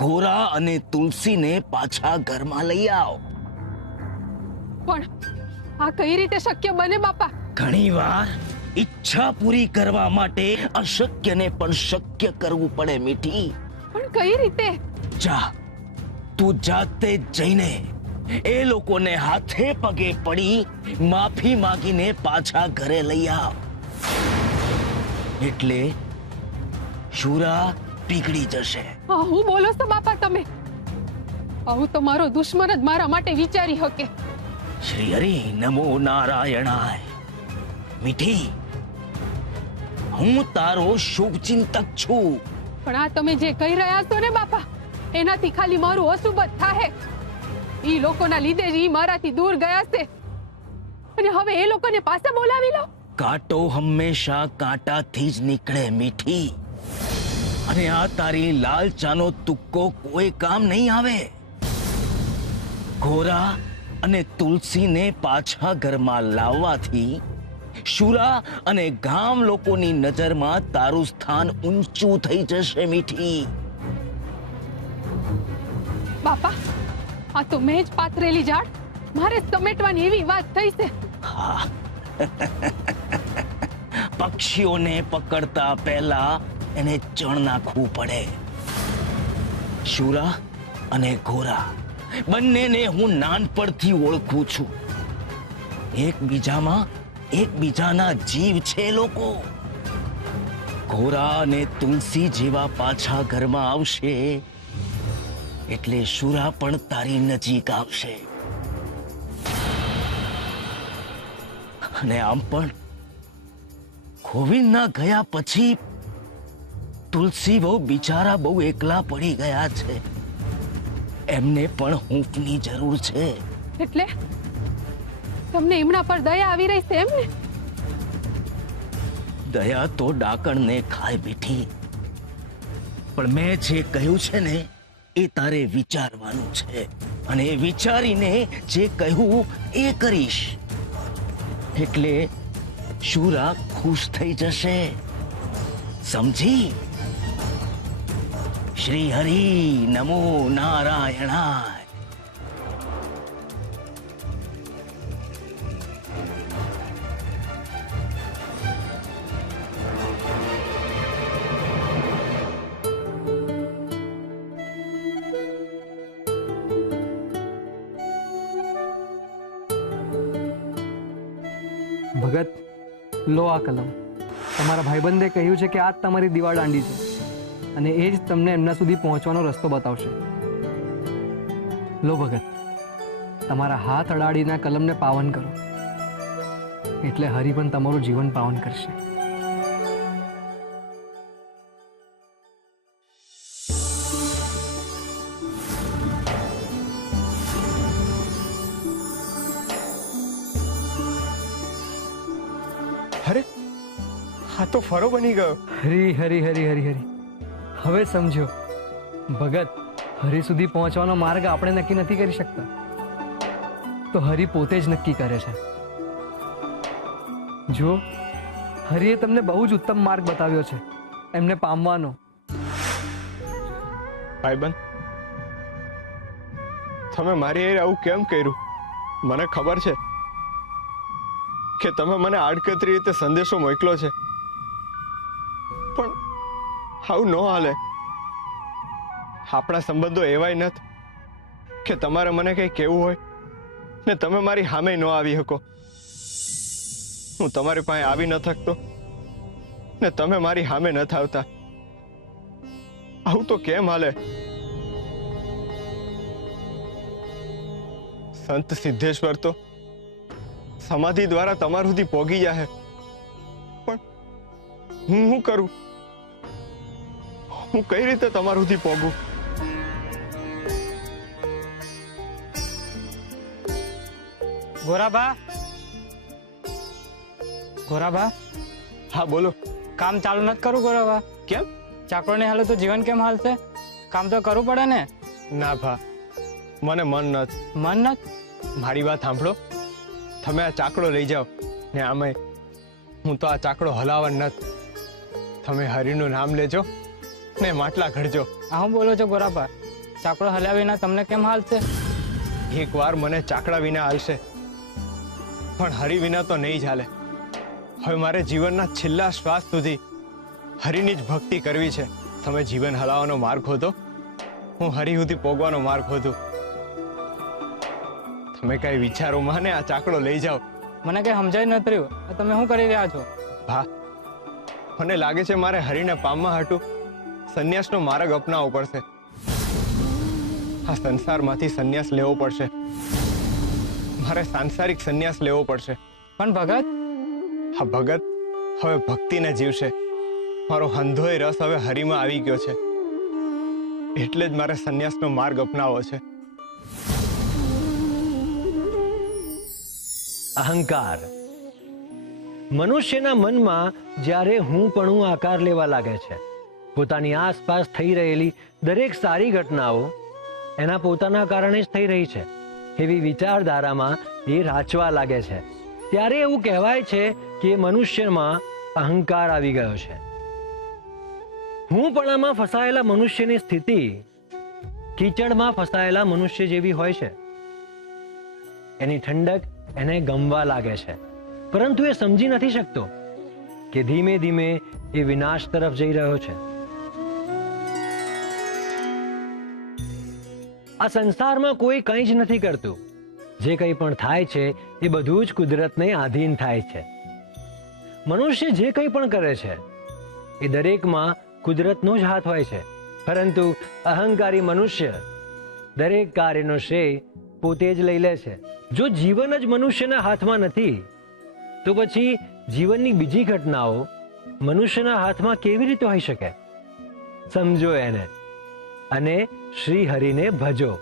ઘોરા અને તુલસીને પાછા ઘરમાં લઈ આવ. પણ આ કઈ રીતે શક્ય બને બાપા? ઘણીવાર ઈચ્છા પૂરી કરવા માટે અશક્યને પણ શક્ય કરવું પડે મીઠી. પણ કઈ રીતે? જા, તું જાતે જ જઈને એ લોકોને હાથે પગે પડી માફી માંગીને પાછા ઘરે લઈ આવ. એટલે શુરા પીગળી જશે. હું બોલો છો બાપા તમે? આવું તો મારો દુશ્મન જ મારા માટે વિચારી શકે. શ્રી હરિ નમો નારાયણાય. મીઠી, હું તારો શુભચિંતક છું. પણ આ તમે જે કહી રહ્યા છો ને બાપા, એનાથી ખાલી મારું અશુભ જ થાહે. ઈ લોકોના લીધે જ ઈ મારાથી દૂર ગયા છે, અને હવે એ લોકોને પાછા બોલાવી લો. કાંટો હંમેશા કાંટાથી જ નીકળે મીઠી, અને આ તારી લાલચાનો તુક્કો કોઈ કામ નહીં આવે. ઘોરા અને તુલસીને પાછા ઘરમાં લાવવાથી શુરા અને ગામ લોકોની નજરમાં તારું સ્થાન ઊંચું થઈ જશે મીઠી. બાપા, આ તો મેં જ પાથરેલી ઝાડ મારે સમેટવાની એવી વાત થઈ છે. હા, પક્ષીઓને પકડતા પહેલા એને ચણ નાખવું પડે. શુરા અને ઘોરા બંનેને હું નાનપણથી ઓળખું છું. એકબીજાના જીવ છે લોકો. ઘોરા અને તુલસી જેવા પાછા ઘરમાં આવશે એટલે શુરા પણ તારી નજીક આવશે. અને આમ પણ ગોવિંદના ગયા પછી તુલસી બહુ બિચારા બહુ એકલા પડી ગયા છે. એમને પણ હૂંફની જરૂર છે. એટલે તમને એમના પર દયા આવી રહી છે એમ ને? દયા તો ડાકણને ખાય મીઠી, પણ મેં જે કહ્યું છે ને એ તારે વિચારવાનું છે, અને વિચારીને જે કહ્યું એ કરીશ એટલે શુરા ખુશ થઈ જશે. સમજી? શ્રી હરિ નમો નારાયણાય. ભગત, લો આ કલમ. તમારા ભાઈબંધે કહ્યું છે કે આ જ તમારી દીવા દાંડી છે, અને એ જ તમને એમના સુધી પહોંચવાનો રસ્તો બતાવશે. લો ભગત, તમારા હાથ અડાડીના કલમને પાવન કરો, એટલે હરિ પણ તમારું જીવન પાવન કરશે. અરે, આ તો ફરો બની ગયો. હરી હરી હરી હરી હરી. હવે સમજો ભગત, હરિ સુધી પહોંચવાનો માર્ગ આપણે નક્કી નથી કરી શકતા, તો હરિ પોતે જ નક્કી કરે છે. જો હરિએ તમને બહુ જ ઉત્તમ માર્ગ બતાવ્યો છે એમને પામવાનો. ભાઈબંધ, તમે મારી હારે આવું કેમ કર્યું? મને ખબર છે કે તમે મને આડકતરી રીતે સંદેશો મોકલો છે, પણ આવું ન હાલે. આપણા સંબંધો એવાય નથી કે તમારે મને કંઈ કહેવું હોય ને તમે મારી સામે ન આવી શકો. હું તમારી પાસે આવી ન શકતો ને તમે મારી સામે નથી આવતા. આવું તો કેમ હાલે? સંત સિદ્ધેશ્વર તો સમાધિ દ્વારા તમારા સુધી પોગી જાય, પણ હું શું કરું? હું કઈ રીતે તમારા સુધી પોગું? ગોરાબા, ગોરાબા. હા બોલો. કામ ચાલુ નથી કરું ગોરાબા? કેમ? ચાકરોની હાલે તો જીવન કેમ હાલશે? કામ તો કરવું પડે ને. ના ભા, મને મન નથી. મન નથી? મારી વાત સાંભળો. તમે આ ચાકડો લઈ જાઓ, ને આમે હું તો આ ચાકડો હલાવવા નથી. તમે હરિનું નામ લેજો ને માટલા ઘડજો. આ હું બોલો છો ગોરાબા? ચાકડો હલ્યા વિના તમને કેમ હાલશે? એકવાર મને ચાકડા વિના હાલશે, પણ હરિ વિના તો નહીં જ હાલે. હવે મારે જીવનના છેલ્લા શ્વાસ સુધી હરિની જ ભક્તિ કરવી છે. તમે જીવન હલાવવાનો માર્ગ ખોદો, હું હરિ સુધી પોગવાનો માર્ગ ખોદું. તમે કઈ વિચારો માને આ ચાકડો લઈ જાઓ. મને કઈ સમજાય નથી રહ્યું. આ તમે શું કરી રહ્યા છો? ભા, મને લાગે છે મારે હરિને પામવા હાટું સંન્યાસનો માર્ગ અપનાવવો પડશે. આ સંસારમાંથી સંન્યાસ લેવો પડશે. મારે સાંસારિક સંન્યાસ લેવો પડશે. પણ ભગત, હા ભગત હવે ભક્તિને જીવશે. મારો હંધોય રસ હવે હરિમાં આવી ગયો છે, એટલે જ મારે સંન્યાસનો માર્ગ અપનાવવો છે. અહંકાર. મનુષ્યના મનમાં જ્યારે હુંપણું આકાર લેવા લાગે છે, પોતાની આસપાસ થઈ રહેલી દરેક સારી ઘટનાઓ એના પોતાના કારણે જ થઈ રહી છે એવી વિચારધારામાં એ રાચવા લાગે છે, ત્યારે એવું કહેવાય છે કે મનુષ્યમાં અહંકાર આવી ગયો છે. હુંપણામાં ફસાયેલા મનુષ્યની સ્થિતિ કીચડમાં ફસાયેલા મનુષ્ય જેવી હોય છે. એની ઠંડક એને ગમવા લાગે છે, પરંતુ એ સમજી નથી શકતો કે ધીમે ધીમે એ વિનાશ તરફ જઈ રહ્યો છે. આ સંસારમાં કોઈ કંઈ જ નથી કરતું. જે કંઈ પણ થાય છે એ બધું જ કુદરતને આધીન થાય છે. મનુષ્ય જે કંઈ પણ કરે છે એ દરેકમાં કુદરતનો જ હાથ હોય છે, પરંતુ અહંકારી મનુષ્ય દરેક કાર્યનો શ્રેય પોતે જ લઈ લે છે. જો જીવન જ મનુષ્યના હાથમાં નથી તો પછી જીવનની બીજી ઘટનાઓ મનુષ્યના હાથમાં કેવી રીતે હોઈ શકે? સમજો એને અને શ્રી હરિને ભજો.